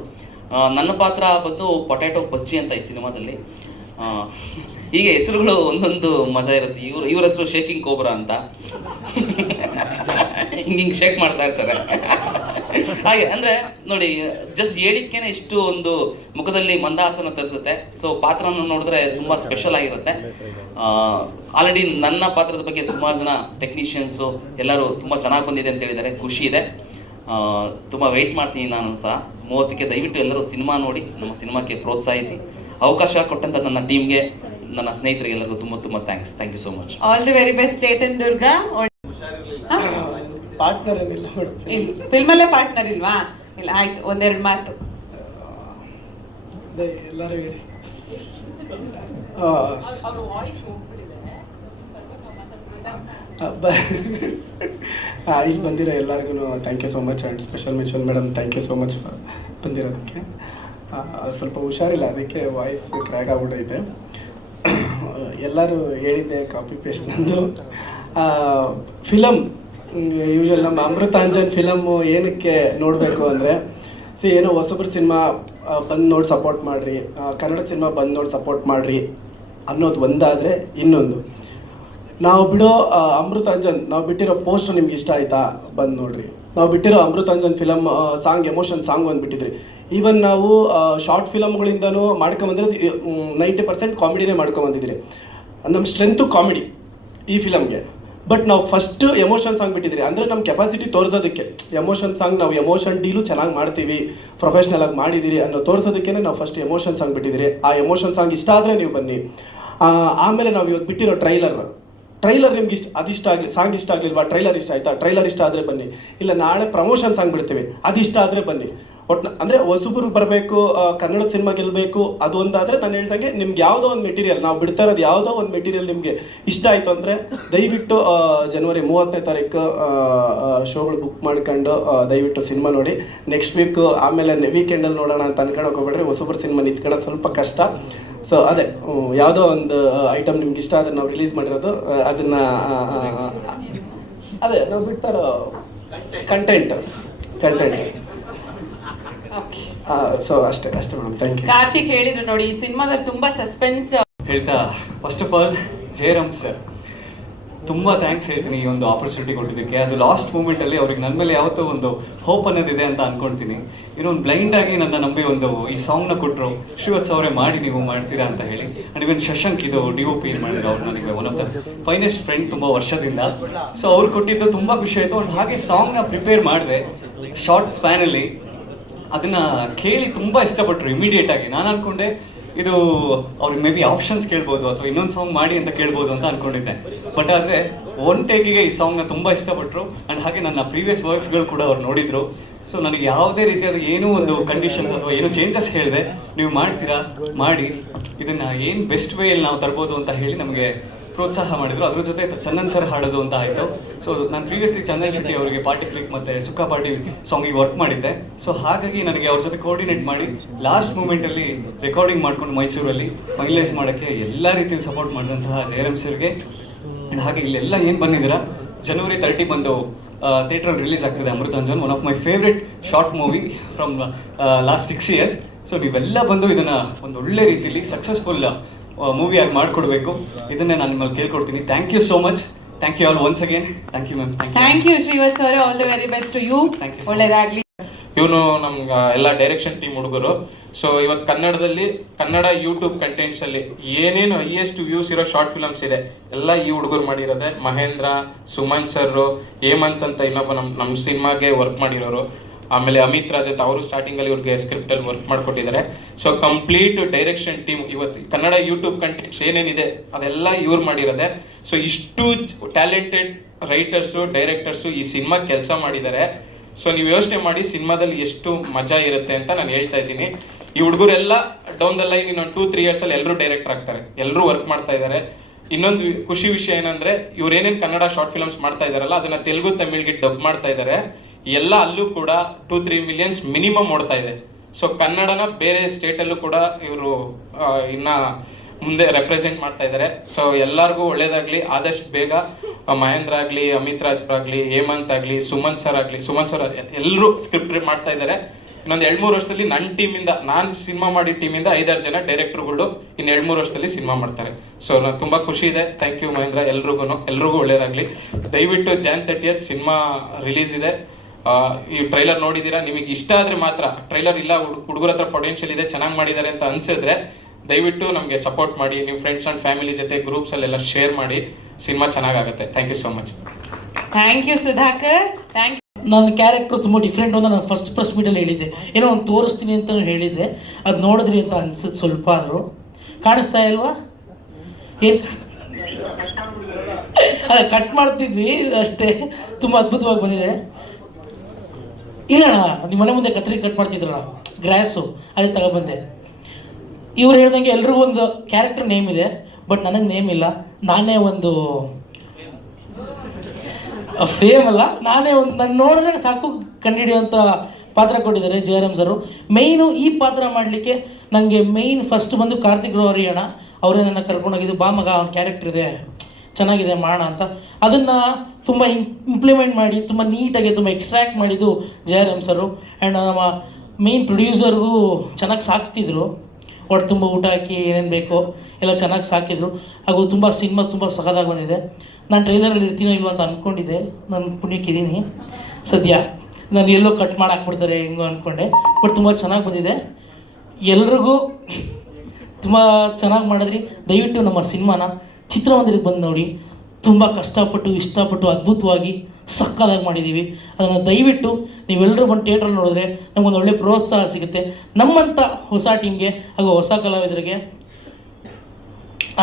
ನನ್ನ ಪಾತ್ರ ಬಂದು ಪೊಟ್ಯಾಟೊ ಪಚ್ಚಿ ಅಂತ ಈ ಸಿನಿಮಾದಲ್ಲಿ. ಹೀಗೆ ಹೆಸರುಗಳು ಒಂದೊಂದು ಮಜಾ ಇರುತ್ತೆ. ಇವ್ರು, ಇವ್ರ ಹೆಸರು ಶೇಕಿಂಗ್ ಕೋಬ್ರಾ ಅಂತ. ಹಿಂಗೆ ಹಿಂಗೆ ಶೇಕ್ ಮಾಡ್ತಾ ಇರ್ತಾರೆ. ಹಾಗೆ ಅಂದ್ರೆ ನೋಡಿ ಜಸ್ಟ್ ಹೇಳಿದ್ಕೇನೆ ಇಷ್ಟು ಒಂದು ಮುಖದಲ್ಲಿ ಮಂದಹಾಸನ ತರಿಸುತ್ತೆ. ಸೊ ಪಾತ್ರನ ನೋಡಿದ್ರೆ ತುಂಬಾ ಸ್ಪೆಷಲ್ ಆಗಿರುತ್ತೆ. ಆಲ್ರೆಡಿ ನನ್ನ ಪಾತ್ರದ ಬಗ್ಗೆ ಸುಮಾರು ಜನ ಟೆಕ್ನಿಷಿಯನ್ಸು ಎಲ್ಲರೂ ತುಂಬಾ ಚೆನ್ನಾಗಿ ಬಂದಿದೆ ಅಂತ ಹೇಳಿದ್ದಾರೆ. ಖುಷಿ ಇದೆ. ಆ, ತುಂಬಾ ವೆಯ್ಟ್ ಮಾಡ್ತೀನಿ ನಾನು ಸಹ. ಮೂವತ್ತಕ್ಕೆ ದಯವಿಟ್ಟು ಎಲ್ಲರೂ ಸಿನಿಮಾ ನೋಡಿ ನಮ್ಮ ಸಿನಿಮಾಕ್ಕೆ ಪ್ರೋತ್ಸಾಹಿಸಿ. ಅವಕಾಶ ಕೊಟ್ಟಂತ ನನ್ನ ಟೀಮ್ಗೆ ನನ್ನ ಸ್ನೇಹಿತರಿಗೆಲ್ಲರಿಗೂ ತುಂಬ ತುಂಬ thanks thank you so much
all the very best Chetan Durga.
Partner ಏನಿಲ್ಲ
ಫಿಲ್ಮಲ್ಲೇ ಪಾರ್ಟ್ನರ್ ಇಲ್ವಾ? ಇಲ್ಲ ಆಯ್ತು ಒಂದೆರಡು ಮಾತು.
ಅದೇ ಎಲ್ಲರೂ ಹೇಳಿ. ಇಲ್ಲಿ ಬಂದಿರೋ ಎಲ್ಲರಿಗೂ thank you so much and special mention madam thank you so much ಬಂದಿರೋದಕ್ಕೆ. ಸ್ವಲ್ಪ ಹುಷಾರಿಲ್ಲ ಅದಕ್ಕೆ ವಾಯ್ಸ್ ಕ್ರ್ಯಾಕ್ ಆಗ್ಬಿಟ್ಟೈತೆ ಎಲ್ಲರೂ ಹೇಳಿದ್ದೆ ಕಾಪಿ ಪೇಸ್ಟ್ ನಂದು. ಫಿಲಮ್ ಯೂಶಲ್ ನಮ್ಮ ಅಮೃತಾಂಜನ್ ಫಿಲಮ್ಮು ಏನಕ್ಕೆ ನೋಡಬೇಕು ಅಂದರೆ ಸಿ ಏನೋ ಹೊಸಬ್ರ ಸಿನಿಮಾ ಬಂದು ನೋಡಿ ಸಪೋರ್ಟ್ ಮಾಡಿರಿ ಕನ್ನಡ ಸಿನಿಮಾ ಬಂದು ನೋಡಿ ಸಪೋರ್ಟ್ ಮಾಡಿರಿ ಅನ್ನೋದು ಒಂದಾದರೆ ಇನ್ನೊಂದು. ನಾವು ಬಿಡೋ ಅಮೃತಾಂಜನ್, ನಾವು ಬಿಟ್ಟಿರೋ ಪೋಸ್ಟ್ ನಿಮ್ಗೆ ಇಷ್ಟ ಆಯಿತಾ? ಬಂದು ನೋಡಿರಿ. ನಾವು ಬಿಟ್ಟಿರೋ Amrutanjan film song emotion song ಒಂದು ಬಿಟ್ಟಿದ್ರಿ ಈವನ್ ನಾವು ಶಾರ್ಟ್ ಫಿಲಮ್ಗಳಿಂದನೂ ಮಾಡ್ಕೊಂಬಂದಿರೋದು ನೈಂಟಿ ಪರ್ಸೆಂಟ್ ಕಾಮಿಡಿನೇ ಮಾಡ್ಕೊಂಬಂದಿದ್ರಿ. ನಮ್ಮ ಸ್ಟ್ರೆಂತು ಕಾಮಿಡಿ ಈ ಫಿಲಮ್ಗೆ ಬಟ್ ನಾವು ಫಸ್ಟ್ ಎಮೋಷನ್ ಸಾಂಗ್ ಬಿಟ್ಟಿದ್ರಿ ಅಂದರೆ ನಮ್ಮ ಕೆಪಾಸಿಟಿ ತೋರಿಸೋದಕ್ಕೆ. ಎಮೋಷನ್ ಸಾಂಗ್ ನಾವು ಎಮೋಷನ್ ಡೀಲು ಚೆನ್ನಾಗಿ ಮಾಡ್ತೀವಿ. ಪ್ರೊಫೆಷ್ನಲ್ ಆಗಿ ಮಾಡಿದ್ದೀರಿ ಅನ್ನೋ ತೋರಿಸೋದಕ್ಕೆ ನಾವು ಫಸ್ಟ್ ಎಮೋಷನ್ ಸಾಂಗ್ ಬಿಟ್ಟಿದ್ರಿ ಆ ಎಮೋಷನ್ ಸಾಂಗ್ ಇಷ್ಟ ಆದರೆ ನೀವು ಬನ್ನಿ. ಆಮೇಲೆ ನಾವು ಇವಾಗ ಬಿಟ್ಟಿರೋ ಟ್ರೈಲರ್ ಟ್ರೈಲರ್ ನಿಮ್ಗೆ ಇಷ್ಟ ಅದಿಷ್ಟ ಆಗಲಿ ಸಾಂಗ್ ಇಷ್ಟ ಆಗಲಿಲ್ವಾ? ಟ್ರೈಲರ್ ಇಷ್ಟ ಆಯ್ತಾ? ಟ್ರೈಲರ್ ಇಷ್ಟ ಆದರೆ ಬನ್ನಿ. ಇಲ್ಲ, ನಾಳೆ ಪ್ರಮೋಷನ್ ಸಾಂಗ್ ಬಿಡ್ತೀವಿ. ಅದು ಇಷ್ಟ ಆದರೆ ಬನ್ನಿ. ಒಟ್ಟು ಅಂದರೆ ಹೊಸಬರು ಬರಬೇಕು ಕನ್ನಡ ಸಿನಿಮಾ ಗೆಲ್ಲಬೇಕು ಅದು ಒಂದಾದರೆ ನಾನು ಹೇಳ್ದಂಗೆ ನಿಮ್ಗೆ ಯಾವುದೋ ಒಂದು ಮೆಟೀರಿಯಲ್ ನಾವು ಬಿಡ್ತಾ ಇರೋದು ಯಾವುದೋ ಒಂದು ಮೆಟೀರಿಯಲ್ ನಿಮಗೆ ಇಷ್ಟ ಆಯಿತು ಅಂದರೆ ದಯವಿಟ್ಟು ಜನವರಿ ಮೂವತ್ತನೇ ತಾರೀಕು ಶೋಗಳು ಬುಕ್ ಮಾಡ್ಕೊಂಡು ದಯವಿಟ್ಟು ಸಿನಿಮಾ ನೋಡಿ. ನೆಕ್ಸ್ಟ್ ವೀಕ್ ಆಮೇಲೆ ವೀಕೆಂಡಲ್ಲಿ ನೋಡೋಣ ಅಂತ ಅನ್ಕೊಳಕ್ಕೆ ಹೋಗ್ಬೇಡ್ರಿ. ಹೊಸಬ್ರ ಸಿನಿಮಾ ನಿಂತ್ಕೊಳ್ಳೋದು ಸ್ವಲ್ಪ ಕಷ್ಟ. ಸೊ ಅದೇ ಯಾವುದೋ ಒಂದು ಐಟಮ್ ನಿಮ್ಗೆ ಇಷ್ಟ ಆದ್ರೆ ನಾವು ರಿಲೀಸ್ ಮಾಡಿರೋದು ಅದನ್ನ ಅದೇ, ನಾವು ಬಿಡ್ತಾರೋ ಕಂಟೆಂಟ್ ಕಂಟೆಂಟ್ ಸೊ ಅಷ್ಟೇ ಅಷ್ಟೇ ಮೇಡಮ್ ಥ್ಯಾಂಕ್ ಯು
ಕಾರ್ತಿಕ್ ಹೇಳಿದ್ರು ನೋಡಿ ಈ ಸಿನಿಮಾದಲ್ಲಿ ತುಂಬಾ ಸಸ್ಪೆನ್ಸ್
ಹೇಳ್ತಾ first of all Jayaram sir ತುಂಬಾ ಥ್ಯಾಂಕ್ಸ್ ಹೇಳ್ತೀನಿ ಈ ಒಂದು ಆಪರ್ಚುನಿಟಿ ಕೊಟ್ಟಿದ್ದಕ್ಕೆ. ಅದು ಲಾಸ್ಟ್ ಮೂಮೆಂಟಲ್ಲಿ ಅವ್ರಿಗೆ ನನ್ನ ಮೇಲೆ ಯಾವತ್ತೋ ಒಂದು ಹೋಪ್ ಅನ್ನೋದಿದೆ ಅಂತ ಅನ್ಕೊಳ್ತೀನಿ. ಇನ್ನೊಂದು ಒಂದು ಬ್ಲೈಂಡ್ ಆಗಿ ನನ್ನ ನಂಬಿ ಒಂದು ಈ ಸಾಂಗ್ನ ಕೊಟ್ಟರು ಶ್ರೀವತ್ಸ ಅವರೇ ಮಾಡಿ ನೀವು ಮಾಡ್ತೀರಾ ಅಂತ ಹೇಳಿ. ಅಂಡ್ ಇವನ್ ಶಶಾಂಕ್ ಇದು ಡಿ ಒ ಪಿ ಮಾಡಿದ್ರು ಅವ್ರು ನನಗೆ one of the finest friend ತುಂಬ ವರ್ಷದಿಂದ. ಸೊ ಅವ್ರು ಕೊಟ್ಟಿದ್ದು ತುಂಬ ಖುಷಿ ಆಯಿತು. ಅಂಡ್ ಹಾಗೆ ಸಾಂಗ್ನ ಪ್ರಿಪೇರ್ ಮಾಡಿದೆ ಶಾರ್ಟ್ ಸ್ಪ್ಯಾನಲ್ಲಿ ಅದನ್ನ ಕೇಳಿ ತುಂಬಾ ಇಷ್ಟಪಟ್ರು ಇಮಿಡಿಯೇಟ್ ಆಗಿ. ನಾನು ಅನ್ಕೊಂಡೆ, ಇದು ಅವ್ರಿಗೆ ಮೇ ಬಿ ಆಪ್ಷನ್ಸ್ ಕೇಳ್ಬೋದು ಅಥವಾ ಇನ್ನೊಂದು ಸಾಂಗ್ ಮಾಡಿ ಅಂತ ಕೇಳ್ಬೋದು ಅಂತ ಅನ್ಕೊಂಡಿದ್ದೆ. ಬಟ್ ಆದರೆ ಒನ್ ಟೇಕಿಗೆ ಈ ಸಾಂಗ್ನ ತುಂಬ ಇಷ್ಟಪಟ್ಟರು ಆ್ಯಂಡ್ ಹಾಗೆ ನನ್ನ ಪ್ರೀವಿಯಸ್ ವರ್ಕ್ಸ್ಗಳು ಕೂಡ ಅವ್ರು ನೋಡಿದ್ರು. ಸೊ ನನಗೆ ಯಾವುದೇ ರೀತಿಯಾದ ಏನೂ ಒಂದು ಕಂಡೀಷನ್ಸ್ ಅಥವಾ ಏನು ಚೇಂಜಸ್ ಹೇಳಿದೆ, ನೀವು ಮಾಡ್ತೀರಾ? ಮಾಡಿ. ಇದನ್ನ ಏನು ಬೆಸ್ಟ್ ವೇಯಲ್ಲಿ ನಾವು ತರ್ಬೋದು ಅಂತ ಹೇಳಿ ನಮಗೆ ಪ್ರೋತ್ಸಾಹ ಮಾಡಿದ್ರು. ಅದ್ರ ಜೊತೆ ಚಂದನ್ ಸರ್ ಹಾಡೋದು ಅಂತ ಆಯಿತು. ಸೊ ನಾನು ಪ್ರೀವಿಯಸ್ಲಿ ಚಂದನ್ ಶೆಟ್ಟಿ ಅವರಿಗೆ ಪಾರ್ಟಿ ಕ್ಲಿಕ್ ಮತ್ತೆ ಸುಖ ಪಾರ್ಟಿ ಸಾಂಗಿಗೆ ವರ್ಕ್ ಮಾಡಿದ್ದೆ. ಸೊ ಹಾಗಾಗಿ ನನಗೆ ಅವ್ರ ಜೊತೆ ಕೋರ್ಡಿನೇಟ್ ಮಾಡಿ ಲಾಸ್ಟ್ ಮೂಮೆಂಟಲ್ಲಿ ರೆಕಾರ್ಡಿಂಗ್ ಮಾಡ್ಕೊಂಡು ಮೈಸೂರಲ್ಲಿ ಫೈನಲೈಸ್ ಮಾಡೋಕ್ಕೆ ಎಲ್ಲ ರೀತಿಯಲ್ಲಿ ಸಪೋರ್ಟ್ ಮಾಡಿದಂತಹ ಜಯರಾಮ್ ಸರ್ಗೆ. ಹಾಗೆ ಇಲ್ಲೆಲ್ಲ ಏನು ಬಂದಿದ್ದೀರಾ? ಜನವರಿ ತರ್ಟಿ ಬಂದು ಥಿಯೇಟ್ರಲ್ಲಿ ರಿಲೀಸ್ ಆಗ್ತಿದೆ Amrutanjan one of my favourite short movie from last six years so ನೀವೆಲ್ಲ ಬಂದು ಇದನ್ನು ಒಂದು ಒಳ್ಳೆ ರೀತಿಯಲ್ಲಿ ಸಕ್ಸಸ್ಫುಲ್ ಮೂವಿ ಆಗಿ ಮಾಡಿಕೊಡ್ಬೇಕು. ಇದನ್ನೇ ನಾನು ನಿಮ್ಮಲ್ಲಿ ಕೇಳ್ಕೊಡ್ತೀನಿ. Thank you so much thank you all once again thank you ma'am
thank you Shrivath sir all the very best you ಒಳ್ಳೇದಾಗಲಿ.
ಇವನು ನಮ್ಗೆ ಎಲ್ಲ ಡೈರೆಕ್ಷನ್ ಟೀಮ್ ಹುಡುಗರು. ಸೊ ಇವತ್ತು ಕನ್ನಡದಲ್ಲಿ ಕನ್ನಡ ಯೂಟ್ಯೂಬ್ ಕಂಟೆಂಟ್ಸ್ ಅಲ್ಲಿ ಏನೇನು ಹೈಯೆಸ್ಟ್ ವ್ಯೂಸ್ ಇರೋ ಶಾರ್ಟ್ ಫಿಲಮ್ಸ್ ಇದೆ ಎಲ್ಲ ಈ ಹುಡುಗರು ಮಾಡಿರೋದೆ. ಮಹೇಂದ್ರ ಸುಮನ್ ಸರ್ ಹೇಮಂತ್ ಅಂತ ಇನ್ನೊಬ್ಬ ನಮ್ಮ ನಮ್ಮ ಸಿನಿಮಾಗೆ ವರ್ಕ್ ಮಾಡಿರೋರು. ಆಮೇಲೆ ಅಮಿತ್ ರಾಜ್ ಅಂತ ಅವರು ಸ್ಟಾರ್ಟಿಂಗ್ ಅಲ್ಲಿ ಇವ್ರಿಗೆ ಸ್ಕ್ರಿಪ್ಟ್ ಅಲ್ಲಿ ವರ್ಕ್ ಮಾಡ್ಕೊಟ್ಟಿದ್ದಾರೆ. ಸೊ ಕಂಪ್ಲೀಟ್ ಡೈರೆಕ್ಷನ್ ಟೀಮ್ ಇವತ್ತು ಕನ್ನಡ ಯೂಟ್ಯೂಬ್ ಕಂಟೆಂಟ್ಸ್ ಏನೇನಿದೆ ಅದೆಲ್ಲ ಇವ್ರು ಮಾಡಿರೋದೆ. ಸೊ ಇಷ್ಟು ಟ್ಯಾಲೆಂಟೆಡ್ ರೈಟರ್ಸು ಡೈರೆಕ್ಟರ್ಸು ಈ ಸಿನಿಮಾ ಕೆಲಸ ಮಾಡಿದ್ದಾರೆ. ಸೊ ನೀವು ಯೋಚನೆ ಮಾಡಿ ಸಿನಿಮಾದಲ್ಲಿ ಎಷ್ಟು ಮಜಾ ಇರುತ್ತೆ ಅಂತ ನಾನು ಹೇಳ್ತಾ ಇದ್ದೀನಿ. ಈ ಹುಡುಗರೆಲ್ಲ ಡೌನ್ ದ ಲೈನ್ ಇನ್ನೊಂದು ಟೂ ತ್ರೀ ಇಯರ್ಸ್ ಅಲ್ಲಿ ಎಲ್ಲರೂ ಡೈರೆಕ್ಟರ್ ಆಗ್ತಾರೆ. ಎಲ್ಲರೂ ವರ್ಕ್ ಮಾಡ್ತಾ ಇದ್ದಾರೆ. ಇನ್ನೊಂದು ಖುಷಿ ವಿಷಯ ಏನಂದ್ರೆ ಇವ್ರು ಏನೇನು ಕನ್ನಡ ಶಾರ್ಟ್ ಫಿಲ್ಮ್ಸ್ ಮಾಡ್ತಾ ಇದಾರಲ್ಲ ಅದನ್ನ ತೆಲುಗು, ತಮಿಳ್ಗೆ ಡಬ್ ಮಾಡ್ತಾ ಇದ್ದಾರೆ. ಎಲ್ಲ ಅಲ್ಲೂ ಕೂಡ ಟೂ ತ್ರೀ ಮಿಲಿಯನ್ಸ್ ಮಿನಿಮಮ್ ಓಡ್ತಾ ಇದೆ. ಸೊ ಕನ್ನಡನ ಬೇರೆ ಸ್ಟೇಟಲ್ಲೂ ಕೂಡ ಇವರು ಇನ್ನ ಮುಂದೆ ರೆಪ್ರೆಸೆಂಟ್ ಮಾಡ್ತಾ ಇದ್ದಾರೆ ಸೊ ಎಲ್ಲರಿಗೂ ಒಳ್ಳೇದಾಗ್ಲಿ. ಆದಷ್ಟು ಬೇಗ ಮಹೇಂದ್ರ ಆಗಲಿ, ಅಮಿತ್ ರಾಜ್ ಆಗಲಿ ಹೇಮಂತ್ ಆಗಲಿ, ಸುಮಂತ್ ಸರ್ ಆಗಲಿ, ಸುಮಂತ್ ಸರ್ ಎಲ್ಲರೂ ಸ್ಕ್ರಿಪ್ಟ್ ಮಾಡ್ತಾ ಇದ್ದಾರೆ ಇನ್ನೊಂದು ಎರಡು ಮೂರು ವರ್ಷದಲ್ಲಿ ನನ್ನ ಟೀಮಿಂದ ನಾನು ಸಿನಿಮಾ ಮಾಡಿ ಟೀಮಿಂದ ಐದಾರು ಜನ ಡೈರೆಕ್ಟರ್ಗಳು ಇನ್ನು ಎರಡು ಮೂರು ವರ್ಷದಲ್ಲಿ ಸಿನಿಮಾ ಮಾಡ್ತಾರೆ. ಸೊ ನಾನು ತುಂಬ ಖುಷಿ ಇದೆ. ಥ್ಯಾಂಕ್ ಯು ಮಹೇಂದ್ರ ಎಲ್ರಿಗೂ ಎಲ್ರಿಗೂ ಒಳ್ಳೇದಾಗಲಿ. ದಯವಿಟ್ಟು ಜಾನ್ ತರ್ಟಿಯತ್ ಸಿನಿಮಾ ರಿಲೀಸ್ ಇದೆ. ಈ ಟ್ರೈಲರ್ ನೋಡಿದ್ದೀರಾ ನಿಮಗೆ ಇಷ್ಟ ಆದರೆ ಮಾತ್ರ. ಟ್ರೈಲರ್ ಇಲ್ಲ ಹುಡುಗರ ಹತ್ರ ಪೊಟೆನ್ಷಿಯಲ್ ಇದೆ ಚೆನ್ನಾಗಿ ಮಾಡಿದ್ದಾರೆ ಅಂತ ಅನ್ಸಿದ್ರೆ ದಯವಿಟ್ಟು ನಮಗೆ ಸಪೋರ್ಟ್ ಮಾಡಿ ನಿಮ್ಮ ಫ್ರೆಂಡ್ಸ್ ಆ್ಯಂಡ್ ಫ್ಯಾಮಿಲಿ ಜೊತೆ ಗ್ರೂಪ್ಸಲ್ಲೆಲ್ಲ ಶೇರ್ ಮಾಡಿ ಸಿನಿಮಾ ಚೆನ್ನಾಗಾಗುತ್ತೆ. Thank you so much
thank you Sudhakar. Thank you
ನನ್ನ ಕ್ಯಾರೆಕ್ಟರ್ ತುಂಬ ಡಿಫ್ರೆಂಟ್ ಅಂತ ನಾನು ಫಸ್ಟ್ ಪ್ರೆಸ್ ಮೀಟಲ್ಲಿ ಹೇಳಿದ್ದೆ. ಏನೋ ಒಂದು ತೋರಿಸ್ತೀನಿ ಅಂತ ಹೇಳಿದ್ದೆ. ಅದು ನೋಡಿದ್ರಿ ಅಂತ ಅನ್ಸುತ್ತೆ ಸ್ವಲ್ಪ ಆದರೂ. ಕಾಣಿಸ್ತಾ ಇಲ್ವಾ? ಏನು ಅದೇ ಕಟ್ ಮಾಡ್ತಿದ್ವಿ ಅಷ್ಟೇ. ತುಂಬ ಅದ್ಭುತವಾಗಿ ಬಂದಿದೆ. ಇಲ್ಲಣ್ಣ, ನಿಮ್ಮ ಮನೆ ಮುಂದೆ ಕತ್ರಿ ಕಟ್ ಮಾಡ್ತಿದ್ರಣ್ಣ ಗ್ರಾಸು ಅದೇ ತಗೊಬಂದೆ. ಇವ್ರು ಹೇಳ್ದಂಗೆ ಎಲ್ರಿಗೂ ಒಂದು ಕ್ಯಾರೆಕ್ಟರ್ ನೇಮ್ ಇದೆ ಬಟ್ ನನಗೆ ನೇಮ್ ಇಲ್ಲ. ನಾನೇ ಒಂದು ಫೇಮ್ ಅಲ್ಲ, ನಾನೇ ಒಂದು, ನಾನು ನೋಡಿದ್ರೆ ಸಾಕು ಕಂಡುಹಿಡಿಯುವಂಥ ಪಾತ್ರ ಕೊಟ್ಟಿದ್ದಾರೆ ಜಯರಾಮ್ ಸರು ಮೇಯ್ನು ಈ ಪಾತ್ರ ಮಾಡಲಿಕ್ಕೆ ನನಗೆ ಮೈನ್ ಫಸ್ಟ್ ಬಂದು ಕಾರ್ತಿಕ್ ರವರಿ ಅಣ್ಣ, ಅವರೇ ನನ್ನ ಕರ್ಕೊಂಡೋಗಿದ್ದು. ಬಾ ಮಗ, ಅವ್ನ ಕ್ಯಾರೆಕ್ಟರ್ ಇದೆ. ಚೆನ್ನಾಗಿದೆ ಮಾಡೋಣ ಅಂತ. ಅದನ್ನು ತುಂಬ ಇಂಪ್ಲಿಮೆಂಟ್ ಮಾಡಿ, ತುಂಬ ನೀಟಾಗಿ, ತುಂಬ ಎಕ್ಸ್ಟ್ರಾಕ್ಟ್ ಮಾಡಿದ್ದು ಜಯರಾಮ್ ಸರು. ಆ್ಯಂಡ್ ನಮ್ಮ ಮೇನ್ ಪ್ರೊಡ್ಯೂಸರ್ಗೂ ಚೆನ್ನಾಗಿ ಸಾಕ್ತಿದ್ರು. ಹೊಟ್ಟೆ ತುಂಬ ಊಟ ಹಾಕಿ ಏನೇನು ಬೇಕೋ ಎಲ್ಲ ಚೆನ್ನಾಗಿ ಸಾಕಿದ್ರು. ಹಾಗೂ ತುಂಬ ಸಿನಿಮಾ ತುಂಬ ಸಖತ್ತಾಗಿ ಬಂದಿದೆ. ನಾನು ಟ್ರೈಲರಲ್ಲಿ ಇರ್ತೀನೋ ಇಲ್ವೋ ಅಂತ ಅಂದ್ಕೊಂಡಿದ್ದೆ ನಾನು ಪುಣ್ಯಕ್ಕಿದ್ದೀನಿ ಸದ್ಯ ನಾನು ಎಲ್ಲೋ ಕಟ್ ಮಾಡಿ ಹಾಕ್ಬಿಡ್ತಾರೆ ಹೆಂಗೋ ಅಂದ್ಕೊಂಡೆ ಬಟ್ ತುಂಬ ಚೆನ್ನಾಗಿ ಬಂದಿದೆ. ಎಲ್ರಿಗೂ ತುಂಬ ಚೆನ್ನಾಗಿ ಮಾಡಿದ್ರಿ. ದಯವಿಟ್ಟು ನಮ್ಮ ಸಿನಿಮಾನ ಚಿತ್ರಮಂದಿರಕ್ಕೆ ಬಂದು ನೋಡಿ. ತುಂಬ ಕಷ್ಟಪಟ್ಟು ಇಷ್ಟಪಟ್ಟು ಅದ್ಭುತವಾಗಿ ಸಕ್ಕದಾಗಿ ಮಾಡಿದ್ದೀವಿ. ಅದನ್ನು ದಯವಿಟ್ಟು ನೀವೆಲ್ಲರೂ ಬಂದು ಥಿಯೇಟ್ರಲ್ಲಿ ನೋಡಿದ್ರೆ ನಮಗೊಂದು ಒಳ್ಳೆ ಪ್ರೋತ್ಸಾಹ ಸಿಗುತ್ತೆ. ನಮ್ಮಂಥ ಹೊಸ ಟೀಮ್ಗೆ ಹಾಗೂ ಹೊಸ ಕಲಾವಿದರಿಗೆ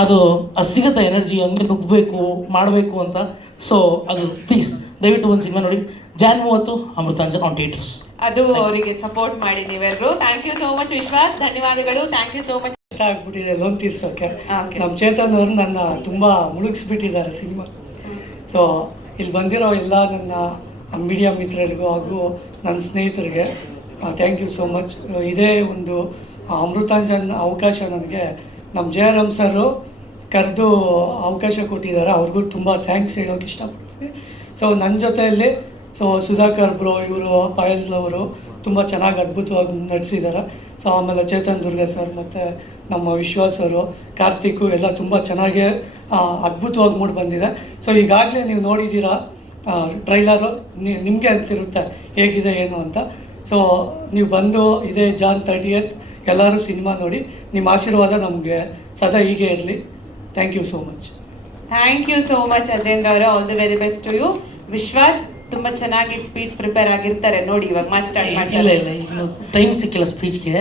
ಅದು ಅದು ಸಿಗುತ್ತೆ ಎನರ್ಜಿ ಹಂಗೆ ನುಗ್ಗಬೇಕು ಮಾಡಬೇಕು ಅಂತ. ಸೊ ಅದು ಪ್ಲೀಸ್ ದಯವಿಟ್ಟು ಒಂದು ಸಿನಿಮಾ ನೋಡಿ. ಜಾನ್ ಮೂವತ್ತು ಅಮೃತಾಂಜನ್ ಆನ್ ಥಿಯೇಟರ್ಸ್
ಅದು ಅವರಿಗೆ ಸಪೋರ್ಟ್ ಮಾಡಿ ನೀವೆಲ್ಲರೂ thank you so much Vishwas. ಧನ್ಯವಾದಗಳು. ಥ್ಯಾಂಕ್ ಯು ಸೋ ಮಚ್
ಆಗ್ಬಿಟ್ಟಿದೆ ಲೋನ್ ತೀರ್ಸೋಕ್ಕೆ. ನಮ್ಮ ಚೇತನ್ ಅವರು ನನ್ನ ತುಂಬ ಮುಳುಗಿಸ್ಬಿಟ್ಟಿದ್ದಾರೆ ಸಿನಿಮಾ. ಸೊ ಇಲ್ಲಿ ಬಂದಿರೋ ಎಲ್ಲ ನನ್ನ ಮೀಡಿಯಾ ಮಿತ್ರರಿಗೂ ಹಾಗೂ ನನ್ನ ಸ್ನೇಹಿತರಿಗೆ ಥ್ಯಾಂಕ್ ಯು ಸೋ ಮಚ್ ಇದೇ ಒಂದು ಅಮೃತಾಂಜನ್ ಅವಕಾಶ ನನಗೆ. ನಮ್ಮ ಜಯರಾಮ್ ಸರು ಕರೆದು ಅವಕಾಶ ಕೊಟ್ಟಿದ್ದಾರೆ. ಅವ್ರಿಗೂ ತುಂಬ ಥ್ಯಾಂಕ್ಸ್ ಹೇಳೋಕೆ ಇಷ್ಟಪಡ್ತೀನಿ. ಸೊ ನನ್ನ ಜೊತೆಯಲ್ಲಿ ಸೊ ಸುಧಾಕರ್ ಬ್ರೋ ಇವರು ಪಾಯಲ್ ಅವರು ತುಂಬ ಚೆನ್ನಾಗಿ ಅದ್ಭುತವಾಗಿ ನಡೆಸಿದ್ದಾರೆ ಸೊ ಆಮೇಲೆ ಚೇತನ್ ದುರ್ಗ ಸರ್ ಮತ್ತು ನಮ್ಮ ವಿಶ್ವಾಸ್ ಅವರು, ಕಾರ್ತಿಕು ಎಲ್ಲ ತುಂಬ ಚೆನ್ನಾಗೇ ಅದ್ಭುತವಾಗಿ ಮೂಡಿ ಬಂದಿದೆ. ಸೊ ಈಗಾಗಲೇ ನೀವು ನೋಡಿದ್ದೀರಾ ಟ್ರೈಲರು ನಿಮಗೆ ಅನಿಸಿರುತ್ತೆ ಹೇಗಿದೆ, ಏನು ಅಂತ. ಸೊ ನೀವು ಬಂದು ಇದೇ ಜಾನ್ ತರ್ಟಿಯತ್ ಎಲ್ಲರೂ ಸಿನಿಮಾ ನೋಡಿ, ನಿಮ್ಮ ಆಶೀರ್ವಾದ ನಮಗೆ ಸದಾ ಹೀಗೆ ಇರಲಿ. Thank you so much
thank you so much Ajendra ಅವರು. All the very best to you Vishwas ತುಂಬಾ ಚೆನ್ನಾಗಿ ಸ್ಪೀಚ್ ಪ್ರಿಪೇರ್ ಆಗಿರ್ತಾರೆ. ನೋಡಿ ಇವಾಗ ಮಾತು ಸ್ಟಾರ್ಟ್
ಇಲ್ಲ
ಮಾಡ್ತಾರೆ.
ಇಲ್ಲ ಇನ್ನು ಟೈಮ್ ಸಿಕ್ಕಿಲ್ಲ ಸ್ಪೀಚ್ಗೆ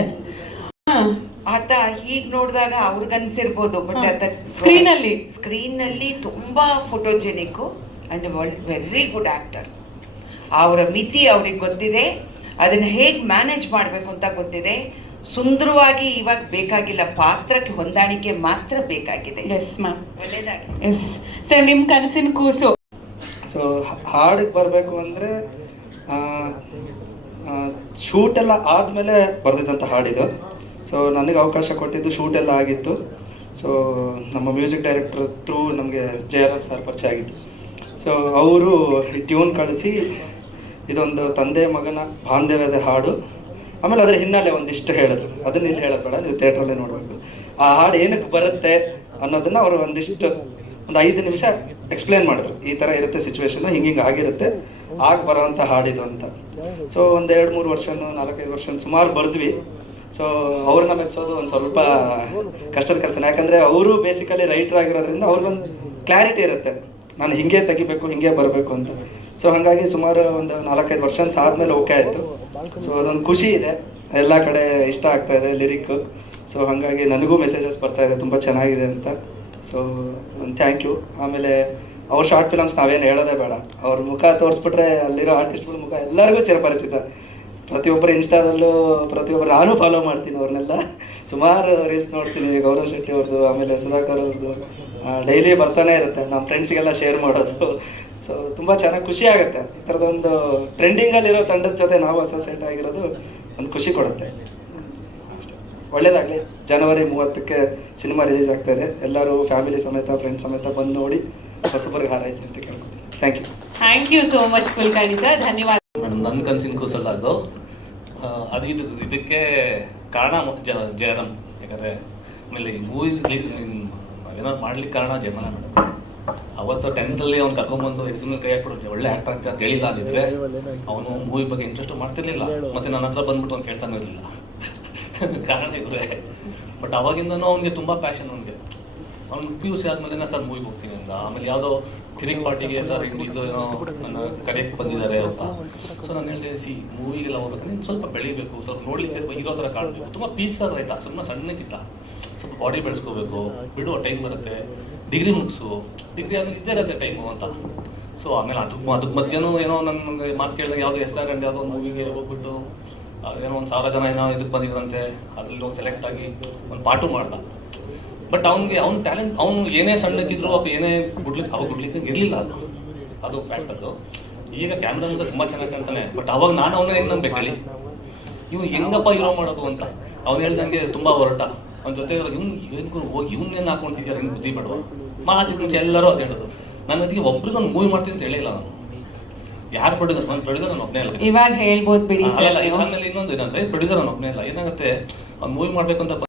ಆತ ಹೀಗ್ ನೋಡಿದಾಗ ಅವ್ರಿಗನ್ಸಿರ್ಬೋದು ಬಟ್ ಆತ
ಸ್ಕ್ರೀನ್ ಅಲ್ಲಿ?
ಸ್ಕ್ರೀನ್ ಅಲ್ಲಿ ತುಂಬಾ photogenic and very good actor ಅವರ ಮಿತಿ ಅವ್ರಿಗೆ ಗೊತ್ತಿದೆ. ಅದನ್ನ ಹೇಗ್ ಮ್ಯಾನೇಜ್ ಮಾಡಬೇಕು ಅಂತ ಗೊತ್ತಿದೆ. ಸುಂದರವಾಗಿ ಇವಾಗ ಬೇಕಾಗಿಲ್ಲ ಪಾತ್ರಕ್ಕೆ ಹೊಂದಾಣಿಕೆ ಮಾತ್ರ ಬೇಕಾಗಿದೆ.
ಎಸ್ ಮ್ಯಾಮ್
ಒಳ್ಳೇದಾಗಿ
ಎಸ್ ಸರ್ ನಿಮ್ಮ ಕನಸಿನ ಕೂಸು.
ಸೊ ಹಾಡಿಗೆ ಬರಬೇಕು ಅಂದರೆ ಶೂಟ್ ಎಲ್ಲ ಆದಮೇಲೆ ಬರೆದಿದ್ದಂಥ ಹಾಡಿದು ಸೊ ನನಗೆ ಅವಕಾಶ ಕೊಟ್ಟಿದ್ದು ಶೂಟ್ ಎಲ್ಲ ಆಗಿತ್ತು. ಸೊ ನಮ್ಮ ಮ್ಯೂಸಿಕ್ ಡೈರೆಕ್ಟರ್ ಥ್ರೂ ನಮಗೆ ಜಯರಾಮ್ ಸರ್ ಪರಿಚಯ ಆಗಿತ್ತು. ಸೊ ಅವರು ಟ್ಯೂನ್ ಕಳಿಸಿ, ಇದೊಂದು ತಂದೆ ಮಗನ ಬಾಂಧವ್ಯದ ಹಾಡು. ಆಮೇಲೆ ಅದರ ಹಿನ್ನೆಲೆ ಒಂದಿಷ್ಟು ಹೇಳಿದ್ರು. ಅದನ್ನ ಇಲ್ಲಿ ಹೇಳೋದು ಬೇಡ, ನೀವು ಥಿಯೇಟ್ರಲ್ಲೇ ನೋಡಬೇಕು. ಆ ಹಾಡು ಏನಕ್ಕೆ ಬರುತ್ತೆ ಅನ್ನೋದನ್ನು ಅವರು ಒಂದಿಷ್ಟು ಒಂದು ಐದು ನಿಮಿಷ ಎಕ್ಸ್ಪ್ಲೇನ್ ಮಾಡಿದ್ರು. ಈ ಥರ ಇರುತ್ತೆ ಸಿಚುವೇಶನ್ ಹಿಂಗೆ ಹಿಂಗೆ ಆಗಿರುತ್ತೆ. ಆಗ ಬರೋವಂಥ ಹಾಡಿದು ಅಂತ. ಸೊ ಒಂದು ಎರಡು ಮೂರು ವರ್ಷನೂ, ನಾಲ್ಕೈದು ವರ್ಷ ಸುಮಾರು ಬರೆದ್ವಿ. ಸೊ ಅವ್ರನ್ನ ಮೆಚ್ಚೋದು ಒಂದು ಸ್ವಲ್ಪ ಕಷ್ಟದ ಕೆಲಸ. ಯಾಕಂದರೆ ಅವರು ಬೇಸಿಕಲಿ ರೈಟರ್ ಆಗಿರೋದ್ರಿಂದ ಅವ್ರಿಗೊಂದು ಕ್ಲಾರಿಟಿ ಇರುತ್ತೆ. ನಾನು ಹಿಂಗೆ ತೆಗಿಬೇಕು, ಹಿಂಗೆ ಬರಬೇಕು ಅಂತ. ಸೊ ಹಾಗಾಗಿ ಸುಮಾರು ಒಂದು ನಾಲ್ಕೈದು ವರ್ಷ ಆದಮೇಲೆ ಓಕೆ ಆಯಿತು. ಸೊ ಅದೊಂದು ಖುಷಿ ಇದೆ. ಎಲ್ಲ ಕಡೆ ಇಷ್ಟ ಆಗ್ತಾ ಇದೆ ಲಿರಿಕ್ ಸೊ ಹಾಗಾಗಿ ನನಗೂ ಮೆಸೇಜಸ್ ಬರ್ತಾ ಇದೆ. ತುಂಬ ಚೆನ್ನಾಗಿದೆ ಅಂತ. ಸೊ ಥ್ಯಾಂಕ್ ಯು ಆಮೇಲೆ ಅವ್ರ ಶಾರ್ಟ್ ಫಿಲಮ್ಸ್ ನಾವೇನು ಹೇಳೋದೇ ಬೇಡ. ಅವ್ರ ಮುಖ ತೋರಿಸ್ಬಿಟ್ರೆ ಅಲ್ಲಿರೋ ಆರ್ಟಿಸ್ಟ್ಗಳ ಮುಖ ಎಲ್ಲರಿಗೂ ಚಿರಪರಿಚಿತ. ಪ್ರತಿಯೊಬ್ಬರು ಇನ್ಸ್ಟಾದಲ್ಲೂ ಪ್ರತಿಯೊಬ್ಬರು ನಾನು ಫಾಲೋ ಮಾಡ್ತೀನಿ ಅವ್ರನ್ನೆಲ್ಲ ಸುಮಾರು ರೀಲ್ಸ್ ನೋಡ್ತೀನಿ, ಗೌರವ್ ಶೆಟ್ಟಿ ಅವ್ರದ್ದು ಆಮೇಲೆ ಸುಧಾಕರ್ ಅವ್ರದ್ದು ಡೈಲಿ ಬರ್ತಾನೆ ಇರುತ್ತೆ. ನಮ್ಮ ಫ್ರೆಂಡ್ಸ್ಗೆಲ್ಲ ಶೇರ್ ಮಾಡೋದು. ಸೊ ತುಂಬ ಚೆನ್ನಾಗಿ ಖುಷಿ ಆಗುತ್ತೆ. ಈ ಥರದೊಂದು ಟ್ರೆಂಡಿಂಗಲ್ಲಿರೋ ತಂಡದ ಜೊತೆ ನಾವು ಅಸೋಸಿಯೇಟ್ ಆಗಿರೋದು ಒಂದು ಖುಷಿ ಕೊಡುತ್ತೆ. ಒಳ್ಳೇದಾಗಲಿ. ಜನವರಿ ಮೂವತ್ತಕ್ಕೆ ಸಿನಿಮಾ ರಿಲೀಸ್ ಆಗ್ತಾ ಇದೆ. ಎಲ್ಲರೂ ಫ್ಯಾಮಿಲಿ ಸಮೇತ ಫ್ರೆಂಡ್ಸ್ ಸಮೇತ ಬಂದು ನೋಡಿ ಹೊಸಬರಿಗೆ ಹಾರೈಸಿ ಅಂತ ಕೇಳ್ಕೊತೀನಿ. Thank you
thank you so much Kulkarni sir ಧನ್ಯವಾದ.
ಮೇಡಮ್ ನನ್ನ ಕನಸಿನ ಕೂಸಲ್ಲ ಅದು. ಆ, ಅದು ಇದು ಇದಕ್ಕೆ ಕಾರಣ ಜ ಜಯರಾಮ್. ಯಾಕಂದರೆ ಆಮೇಲೆ ಈ ಮೂವಿ ಏನಾದ್ರು ಮಾಡ್ಲಿಕ್ಕೆ ಕಾರಣ ಜಯಮಲ ಮೇಡಮ್. ಅವತ್ತು ಟೆಂತಲ್ಲಿ ಅವ್ನು ಕರ್ಕೊಂಡ್ಬಂದು ಇದನ್ನು ಕೈ ಹಾಕ್ಬಿಟ್ಟು ಒಳ್ಳೆ ಆಕ್ಟರ್ ಆಗ್ತಾ ಅಂತ ಹೇಳಿಲ್ಲ ಅಂದಿದ್ರೆ ಅವನು ಮೂವಿ ಬಗ್ಗೆ ಇಂಟ್ರೆಸ್ಟ್ ಮಾಡ್ತಿರ್ಲಿಲ್ಲ. ಮತ್ತೆ ನನ್ನ ಹತ್ರ ಬಂದ್ಬಿಟ್ಟು ಅವ್ನು ಕೇಳ್ತಾನೆ ಇರಲಿಲ್ಲ. ಕಾರಣ ಇವರೇ ಬಟ್ ಅವಾಗಿಂದನೂ ಅವನಿಗೆ ತುಂಬ ಪ್ಯಾಷನ್ ಅವನಿಗೆ. ಅವ್ನು ಪಿ ಯು ಸಿ ಆದಮೇಲೆ ಸರ್ ಮೂವಿಗೆ ಹೋಗ್ತೀನಿ ಅಂತ ಆಮೇಲೆ ಯಾವುದೋ ಕಿರಿಕ್ ಪಾರ್ಟಿಗೆ ಸರ್ ಇದು ಏನೋ ನನ್ನ ಕರೆಯಕ್ಕೆ ಬಂದಿದ್ದಾರೆ ಅಂತ. ಸೊ ನಾನು ಹೇಳಿದೆ, ಸಿ ಮೂವಿಗೆಲ್ಲ ಹೋಗ್ಬೇಕು ನೀನು ಸ್ವಲ್ಪ ಬೆಳಿಬೇಕು. ಸ್ವಲ್ಪ ನೋಡ್ಲಿಕ್ಕೆ ಇರೋ ಥರ ಕಾಣಬೇಕು. ತುಂಬ ಪೀಸ್ ಸರ್ ಆಯ್ತಾ? ಸುಮ್ಮನೆ ಸಣ್ಣಕ್ಕಿಲ್ಲ ಸ್ವಲ್ಪ ಬಾಡಿ ಬೆಳೆಸ್ಕೋಬೇಕು. ಬಿಡುವ ಟೈಮ್ ಬರುತ್ತೆ. ಡಿಗ್ರಿ ಮುಗಿಸು. ಡಿಗ್ರಿ ಆದ್ಮೇಲೆ ಇದ್ದೇ ಇರುತ್ತೆ ಟೈಮು ಅಂತ. ಸೊ ಆಮೇಲೆ ಅದಕ್ಕೆ ಅದಕ್ಕೆ ಮಧ್ಯಾಹ್ನ ಏನೋ ನನ್ನ ಮಾತು ಕೇಳಿದಾಗ ಯಾವುದೋ ಎಸ್ ಆರ್ ಯಾವುದೋ ಒಂದು ಮೂವಿಗೆ ಹೋಗ್ಬಿಟ್ಟು ಏನೋ ಒಂದು ಸಾವಿರ ಜನ ಏನೋ ಇದಕ್ಕೆ ಬಂದಿದ್ರಂತೆ, ಅದ್ರಲ್ಲಿ ಒಂದು ಸೆಲೆಕ್ಟ್ ಆಗಿ ಒಂದು ಪಾಟು ಮಾಡ್ದ. ಬಟ್ ಅವ್ನಿಗೆ, ಅವ್ನ ಟ್ಯಾಲೆಂಟ್ ಅವ್ನು ಏನೇ ಸಣ್ಣಕ್ಕಿದ್ರು ಅಥವಾ ಏನೇ ಗುಡ್ಲಿಕ್ಕೆ ಅವಾಗ ಗುಡ್ಲಿಕ್ಕೆ ಇರಲಿಲ್ಲ ಅದು. ಅದು ಫ್ಯಾಕ್ಟ್ ಅದು. ಈಗ ಕ್ಯಾಮ್ರಾ ಮುಂದೆ ತುಂಬ ಚೆನ್ನಾಗಿ ಕಾಣ್ತಾನೆ. ಬಟ್ ಅವಾಗ ನಾನು ಅವನ್ನ ಹೆಂಗೆ ನಂಬೇಕು ಹೇಳಿ? ಇವ್ನು ಹೆಂಗಪ್ಪ ಇರೋ ಮಾಡೋದು ಅಂತ. ಅವ್ನು ಹೇಳ್ದಂಗೆ ತುಂಬ ಹೊರಟ. ಅವ್ನ ಜೊತೆ ಇವ್ನು ಏನು ಹೋಗಿ ಇವನ್ನೇನು ಹಾಕೊಂತಿದ್ದಾರೆ ಹಿಂಗೆ ಬುದ್ಧಿ ಮಾಡುವ ಮಾತಿಗೆ ಮುಂಚೆ ಎಲ್ಲರೂ ಅದು ಹೇಳೋದು. ನನ್ನ ಅದಕ್ಕೆ ಒಬ್ರಿಗೆ ಒಂದು ಮೂವಿ ಮಾಡ್ತೀನಿ ಅಂತ ಹೇಳಿಲ್ಲ ನಾನು. ಯಾರು ಪ್ರೊಡ್ಯೂಸರ್ ನನ್ನ ಪ್ರೊಡ್ಯೂಸರ್ ನಾನು ಒಬ್ಬನೇ ಇಲ್ಲ
ಇವಾಗ ಹೇಳ್ಬೋದು ಬಿಡಿ ಸರ್
ಆಮೇಲೆ ಇನ್ನೊಂದು ಏನಂದ್ರೆ ಪ್ರೊಡ್ಯೂಸರ್ ನಾನು ಒಬ್ಬನೇ ಇಲ್ಲ ಏನಾಗುತ್ತೆ? ಒಂದು ಮೂವಿ ಮಾಡ್ಬೇಕಂತ